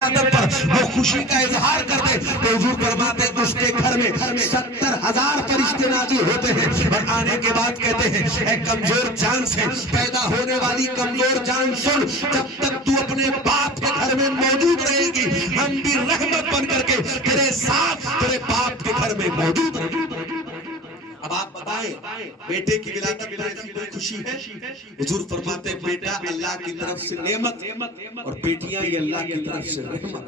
पर वो खुशी का इजहार कर दे तो हुजूर फरमाते हैं उसके घर में 70,000 फरिश्ते नाजिल होते हैं और आने के बाद कहते हैं ऐ कमजोर जान से पैदा होने वाली कमजोर जान सुन, जब तक तू अपने बाप के घर में मौजूद रहेगी हम भी रहमत बन करके तेरे साथ तेरे बाप के घर में मौजूद रहेंगे। अब आप बताएं बेटे की विलादत में ऐसी कोई खुशी है? हुजूर फरमाते बेटा अल्लाह की तरफ से नेमत और बेटियां ये अल्लाह की तरफ से रहमत।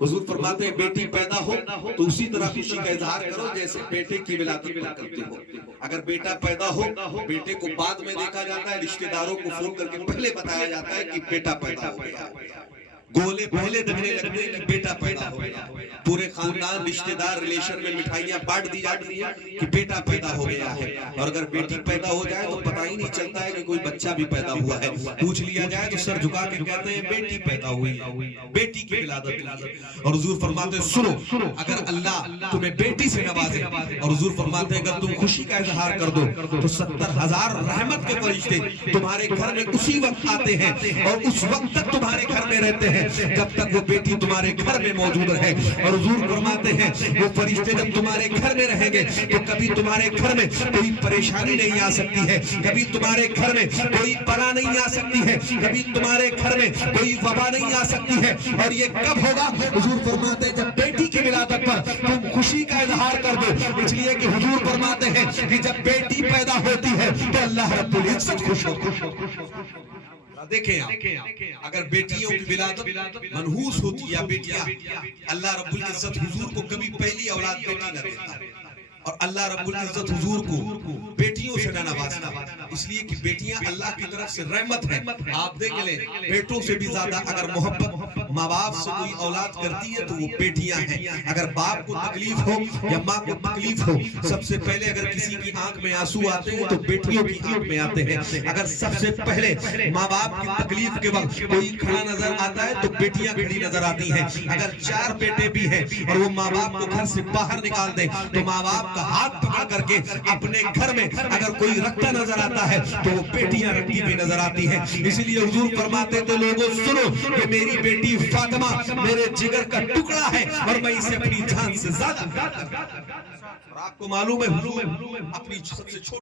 हुजूर फरमाते बेटी पैदा हो तो उसी तरह खुशी का इजहार करो जैसे बेटे की विलादत में करते हो। अगर बेटा पैदा हो बेटे को बाद में देखा जाता है, रिश्तेदारों को फोन करके पहले बताया जाता है कि बेटा पैदा हो गया, गोले पहले लगने लगते हैं कि बेटा पैदा हो गया, पूरे खानदान रिश्तेदार रिलेशन में मिठाइयां बांट दी जाती है कि बेटा पैदा हो गया है। और अगर बेटी पैदा हो जाए तो पता ही नहीं चलता है कि कोई बच्चा भी पैदा हुआ है, पूछ लिया जाए तो सर झुका के कहते हैं बेटी पैदा हुई है, बेटी की विलादत। और हुजूर फरमाते सुनो अगर अल्लाह तुम्हें बेटी से नवाजे और हुजूर फरमाते अगर तुम खुशी का इजहार कर दो तो 70,000 रहमत के फरिश्ते तुम्हारे घर में उसी वक्त आते हैं और उस वक्त तक तुम्हारे घर में रहते हैं जब तक वो बेटी तुम्हारे घर में मौजूद रहे। और हुजूर फरमाते हैं वो फरिश्ते जब तुम्हारे घर में रहेंगे तो कभी तुम्हारे घर में कोई परेशानी नहीं आ सकती है, कभी तुम्हारे घर में कोई बला नहीं आ सकती है, कभी तुम्हारे घर में कोई वबा नहीं आ सकती है। और ये कब होगा? हुजूर फरमाते हैं जब बेटी की विलादत पर तुम खुशी का इजहार कर दो। इसलिए कि हुजूर फरमाते हैं कि जब बेटी पैदा होती है तो अल्लाह रब्बुल इज्जत खुश हो। देखें आप अगर बेटियों की विलादत मनहूस होती या बेटियां, अल्लाह रब्बुल इज्जत हुजूर को कभी पहली औलाद बेटी न देता और अल्लाह रब्बुल इज्जत हुजूर को बेटियों से न नवाजता, इसलिए कि बेटियां अल्लाह की तरफ से रहमत है। आप देख लें बेटों से भी ज्यादा अगर मोहब्बत माँ बाप से कोई औलाद करती है तो वो बेटियां हैं। अगर बाप को तकलीफ हो या माँ को तकलीफ हो, सबसे पहले अगर किसी की आंख में आंसू आते हैं तो बेटियों की आंख में आते हैं। अगर सबसे पहले माँ बाप की तकलीफ के वक्त कोई खड़ा नजर आता है तो बेटियां खड़ी नजर आती हैं। अगर 4 बेटे भी हैं और वो माँ बाप को घर से बाहर निकाल दें तो माँ बाप का हाथ पकड़ करके अपने घर में अगर कोई रखता नजर आता है तो वो बेटियां रखती हुई नजर आती हैं। इसलिए हुजूर फरमाते थे लोगों सुनो कि मेरी बेटी फातिमा मेरे जिगर का टुकड़ा है और मैं इसे अपनी जान से ज्यादा। आपको मालूम है हुजूर अपनी सबसे